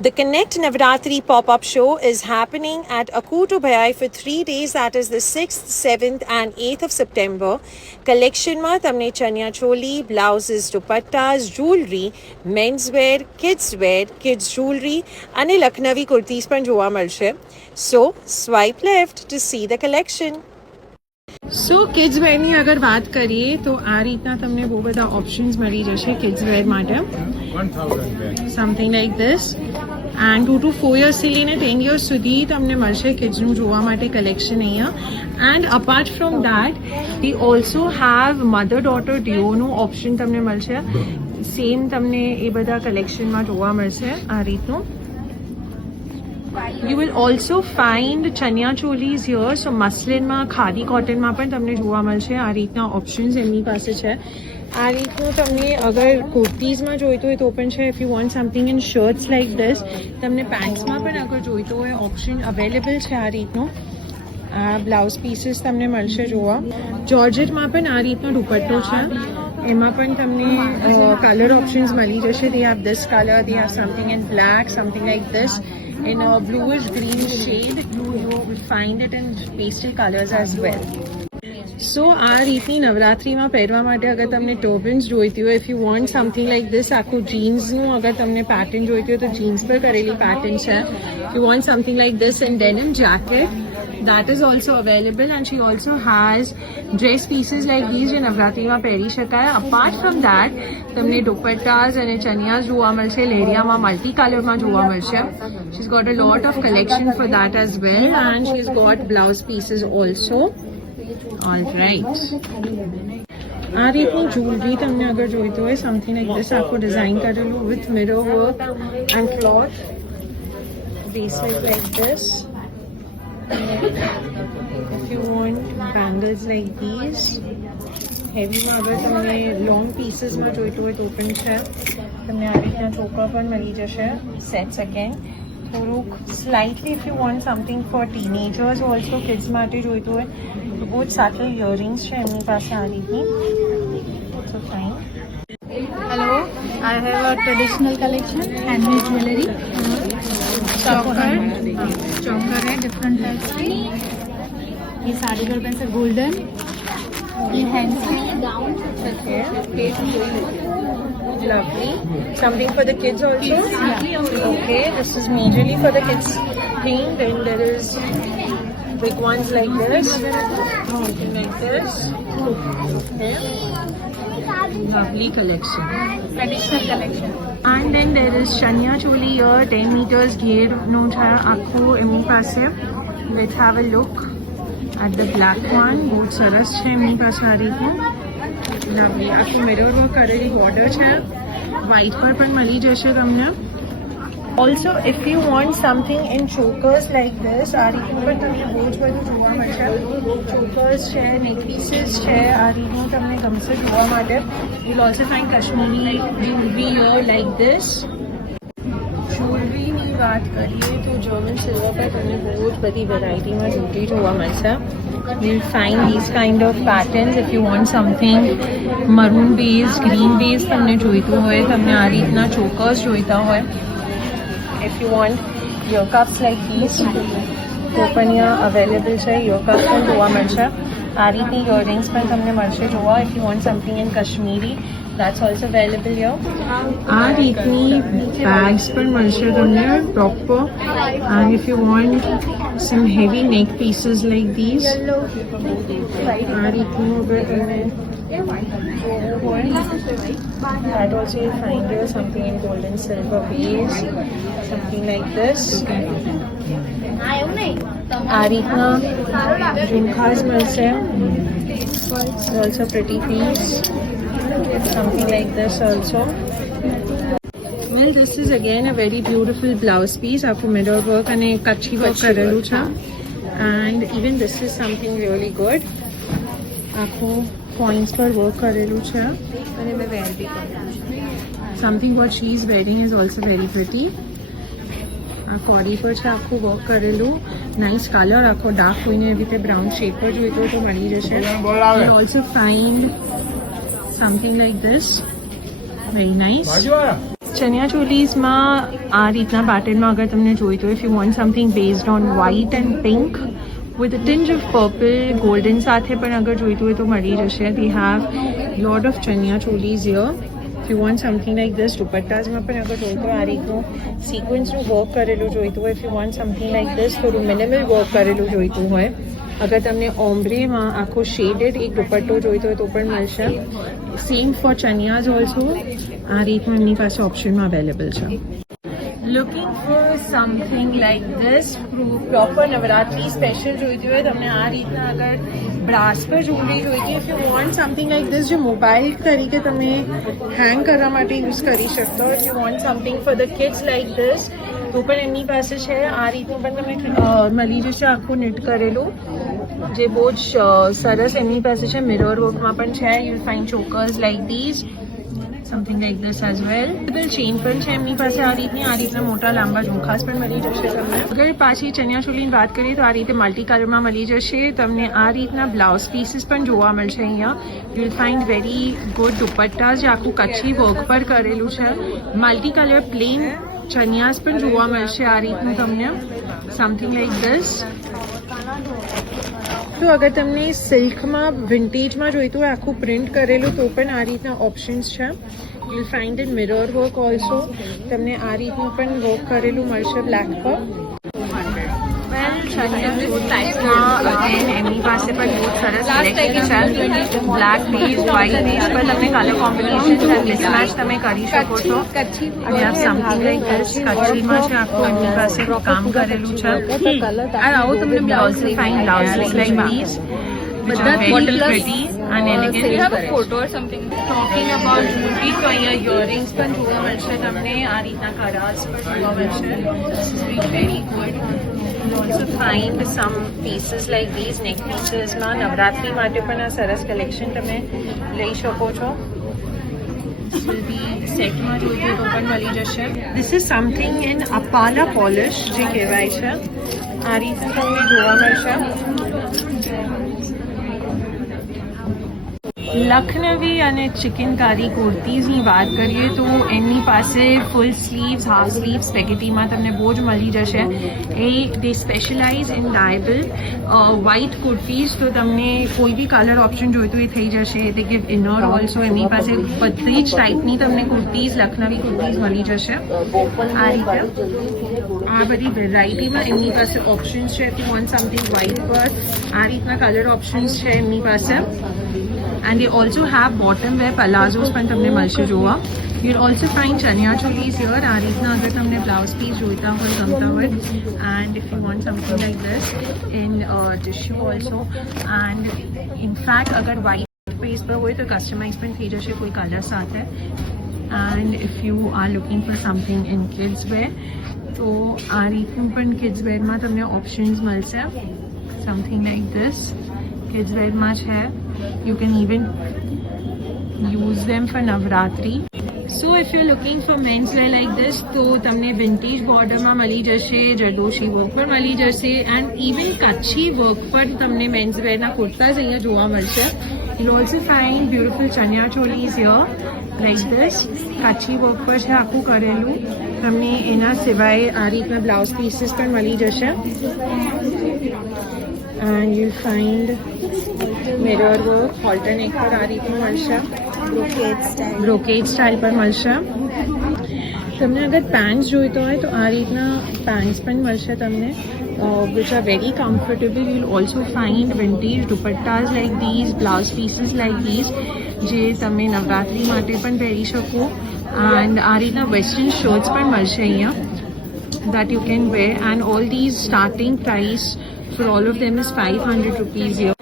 The Connect Navratri pop-up show is happening at Akutu Bhayai for 3 days, that is the 6th, 7th and 8th of September. Collection માં તમને ચણિયા choli, blouses, dupattas, jewelry, menswear, kids jewelry અને લખનવી કુર્તીઝ પણ જોવા મળશે. So swipe left to see the collection. So kids વેરની અગર વાત કરીએ તો આ રીતના તમને બહુ બધા ઓપ્શન્સ મળી જશે કિડ્સ વેર માટે. Something like this and 2 to 4 યર્સથી લઈને 10 યર્સ સુધી તમને મળશે કિડ્સનું જોવા માટે કલેક્શન અહીંયા. And apart from that we also have mother daughter ડિયોનું ઓપ્શન તમને મળશે. સેમ તમને એ બધા કલેક્શનમાં જોવા મળશે આ રીતનું. You will also find chaniya cholis here. So મસ્લિન માં, ખાદી કોટનમાં પણ તમને જોવા મળશે. આ રીતના ઓપ્શન્સ એમની પાસે છે. આ રીતનું તમને અગર કુર્તીઝમાં જોઈતું હોય તો પણ છે. If you want something in shirts like this, તમને પેન્ટ્સમાં પણ અગર જોઈતું હોય ઓપ્શન અવેલેબલ છે આ રીતનું. આ બ્લાઉઝ પીસીસ તમને મળશે જોવા. જોર્જેટમાં પણ આ રીતનો દુપટ્ટો છે. એમાં પણ તમને કલર ઓપ્શન્સ મળી જશે. They have this colour, they have something in black, something like this in a bluish green shade. You will find it in pastel colors as well. So આ રીતની નવરાત્રીમાં પહેરવા માટે અગર તમને ટર્બન્સ જોઈતી હોય, if you want something like this, આખું જીન્સનું અગર તમને પેટર્ન જોઈતી હોય તો જીન્સ પર કરેલી પેટર્ન છે. You want something like this in denim jacket, that is also available. And she also has dress pieces like these જે નવરાત્રીમાં પહેરી શકાય. apart from that તમને દુપટ્ટાસ અને ચણિયાસ જોવા મળશે. લેરિયામાં મલ્ટી કલરમાં જોવા મળશે. She's got a lot of collection for that as well, and she's got blouse pieces also. All right. આ રીતની જ્વેલરી તમને અગર જોઈતું હોય, સમથિંગ લાઈક ધીસ આખું ડિઝાઇન કરેલું with mirror work and cloth, bracelet like this. If you want bangles like these, હેવીમાં અગર તમને લોંગ પીસીસમાં જોઈતું હોય તો પણ છે. તમને આ રીતના ચોકર પણ મળી જશે. સેટ્સ અગેન થોડુંક slightly if you want something for teenagers also, kids માટે જોઈતું હોય તો બહુ જ સાટલ ઇયરિંગ્સ છે એમની પાસે આ રીતની. સો fine. Hello, I have a traditional collection, handmade jewelry. चौकर है, डिफरेंट टाइप्स की. ये साड़ी का पेन से गोल्डन. ये hand gown. Lovely. Something for the kids also? Yeah. Okay, this is majorly for the kids thing. Then there is big ones like this. Something like this. Okay. Lovely collection. Traditional collection. And then there is chaniya choli here, 10 meters ઘેરનું છે આખું એમની પાસે. Let's have a look at the black one. બહુ સરસ છે એમની પાસે આ રીતનું. લવલી. આખું મિરર વર્ક કરેલી બોર્ડર છે. વ્હાઇટ પર પણ મળી જશે તમને. Also if you want something in ચોકર્સ like this, આ રીતનું પણ તમને બહુ જ બધું જોવા મળશે. ચોકર્સ છે, નેક પીસીસ છે, આ રીતનું તમને ગમશે જોવા માટે. You will also find Kashmiri jewellery here like this. જ્વેલરીની વાત કરીએ તો જર્મન સિલ્વર પર તમને બહુ જ બધી વેરાયટીમાં જ્વેલરી જોવા મળશે. You'll find these kind of patterns. If you want something maroon based, green based તમને જોઈતું હોય, તમને આ રીતના ચોકર્સ જોઈતા હોય. If you want ear cuffs like these, તો પણ અહીંયા અવેલેબલ છે. ear cuffs પણ જોવા મળશે. આ રીતની ઇયરિંગ્સ પણ તમને મળશે જોવા. If you want something in Kashmiri, that's also available here. આ રીતની બેગ્સ પણ મળશે તમને proper. And if you want some heavy neck pieces like these, આ રીતનું અગર તમે that also you find here something in gold and silver base, something like this. આ રીતના ઝુમખાસ મળશે. Also pretty piece, something like this also. Well, this is again a very beautiful blouse piece. આખું mirror work અને Kutchi work કરેલું છે. And even this is something really good. આખું points પર work કરેલું છે. અને મેં વેર બી કરેલું છે. Something what she is wearing is also very pretty. આ કોડી પર છે આખું વર્ક કરેલું. Nice colour. આખો ડાર્ક કોઈને એવી રીતે બ્રાઉન શેડ પર જોઈતો તો મળી જશે. You also find something like this. Very nice. ચણિયા ચોલીઝમાં આ રીતના પેટર્નમાં અગર તમને જોઈતું હોય, if you want something based on white and pink with a tinge of purple, golden સાથે પણ અગર જોઈતું હોય તો મળી જશે. They have lot of chaniya cholis here. If you want something like this, દુપટ્ટાસમાં પણ અગર જોઈતું હોય આ રીતનું સિક્વન્સનું વર્ક કરેલું જોઈતું હોય, if you want something like this, થોડું મિનિમલ વર્ક કરેલું જોઈતું હોય, અગર તમને ઓમ્બ્રેમાં આખો શેડેડ એક દુપટ્ટો જોઈતો હોય તો પણ મળશે. સેમ ફોર ચનિયાઝ ઓલ્સો આ રીતનું એમની પાસે ઓપ્શનમાં અવેલેબલ છે. Looking for something like this, proper Navratri special જોઈતી હોય તમને આ રીતના અગર બ્રાસ પર જુલરી જોઈતી, if you want something like this જે મોબાઈલ તરીકે તમે હેંગ કરવા માટે યુઝ કરી શકતો, if you want something for the kids like this તો પણ એમની પાસે છે. આ રીતનું પણ તમે મળી જશે આખું નીટ કરેલું જે બહુ જ સરસ એમની પાસે છે. મિરર વર્કમાં પણ છે. You will find chokers like these, something like this as well. Chain પણ છે એમની પાસે આ રીતના મોટા લાંબા ઝુમખાસ પણ મળી જશે તમને. અગર પાછી ચણિયા ચોલીની વાત કરીએ તો આ રીતે મલ્ટી કલરમાં મળી જશે તમને. આ રીતના બ્લાઉઝ પીસીસ પણ જોવા મળશે અહીંયા. You will find very good dupatta જે આખું કચ્છી વર્ક પર કરેલું છે. મલ્ટી કલર પ્લેન ચણિયાસ પણ જોવા મળશે આ રીતનું તમને, સમથિંગ લાઈક ધીસ. તો અગર તમને સિલ્કમાં વિન્ટેજમાં જોઈતું હોય આખું પ્રિન્ટ કરેલું તો પણ આ રીતના ઓપ્શન્સ છે. You will find in mirror work also. તમને આ રીતનું પણ વર્ક કરેલું મળશે બ્લેક પર. એમની પાસે પણ બહુ સરસ સિલેક્શન છે. બ્લેક બેઝ, વ્હાઇટ બેઝ પર તમને કલર કોમ્બિનેશન છે, મિસમેચ તમે કરી શકો છો. અને આ સમથિંગ લાઈક ધીસ કચ્છીમાં છે આખું એમની પાસે કામ કરેલું છે. આ આવો તમને blouse fine blouse like this બધા very pretty and elegant. You have a photo or something? Talking about jewelry, તો અહીંયા earrings પણ જોવા મળશે તમને. આ રીતના કરાસ પણ જોવા મળશે. This is very good. You also find some pieces like these neck pieces માં નવરાત્રી માટે પણ આ સરસ કલેક્શન તમે લઈ શકો છો. સેટમાં જોઈએ તો પણ મળી જશે. This is something in અપાલા પોલિશ જે કહેવાય છે. આ રીતના તમને જોવા મળશે. લખનવી અને ચિકનકારી કુર્તીઝની વાત કરીએ તો એમની પાસે ફૂલ સ્લીવ્સ, હાફ સ્લીવ્સ, સ્પેગેટીમાં તમને બહુ જ મળી જશે. They specialise in dyeable white kurtis. તો તમને કોઈ બી કલર ઓપ્શન જોઈતું એ થઈ જશે. તે ગિવ ઇનર ઓલ્સો. એમની પાસે બધી જ ટાઈપની તમને કુર્તીઝ, લખનવી કુર્તીઝ મળી જશે આ રીતે. આ બધી વેરાયટીમાં એમની પાસે ઓપ્શન્સ છે. If you want something white પર આ રીતના કલર ઓપ્શન્સ છે એમની પાસે. And they also have bottom wear palazzos પણ તમને મળશે જોવા. You'll also find chaniya cholis here. આ રીતના અગર તમને બ્લાઉઝ પીસ જોઈતા હોય, ગમતા હોય, and if you want something like this in tissue also, and in fact અગર white base પર હોય તો કસ્ટમાઇઝ પણ થઈ જશે કોઈ કલર સાથે. And if you are looking for something in kids wear તો આ રીતનું પણ kids wear માં તમને ઓપ્શન્સ મળશે, something like this. kids wear માં છે. You can even use them for Navratri. So if you're looking for men's wear like this, તો તમને vintage border માં મળી જશે, જરદોશી વર્ક પર મળી જશે, and even કચ્છી વર્ક પર તમને men's wear ના કુર્તાઝ અહીંયા જોવા મળશે. You'll also find beautiful chaniya cholis here like this. Kutchi work પર છે આખું કરેલું. તમને એના સિવાય આ રીતના બ્લાઉઝ પીસીસ પણ મળી જશે. And you'll find mirror work, halter neck પર આ રીતનું મળશે. બ્રોકેડ સ્ટાઇલ પર મળશે. તમને અગર પેન્ટ્સ જોઈતો હોય તો આ રીતના પેન્ટ્સ પણ મળશે તમને, which are very comfortable. You'll also find vintage dupattas like these, blouse pieces like these જે તમે નવરાત્રી માટે પણ પહેરી શકો. and આ રીતના વેસ્ટર્ન શર્ટ્સ પણ મળશે અહીંયા that you can wear, and all these starting price for all of them is 500 rupees here.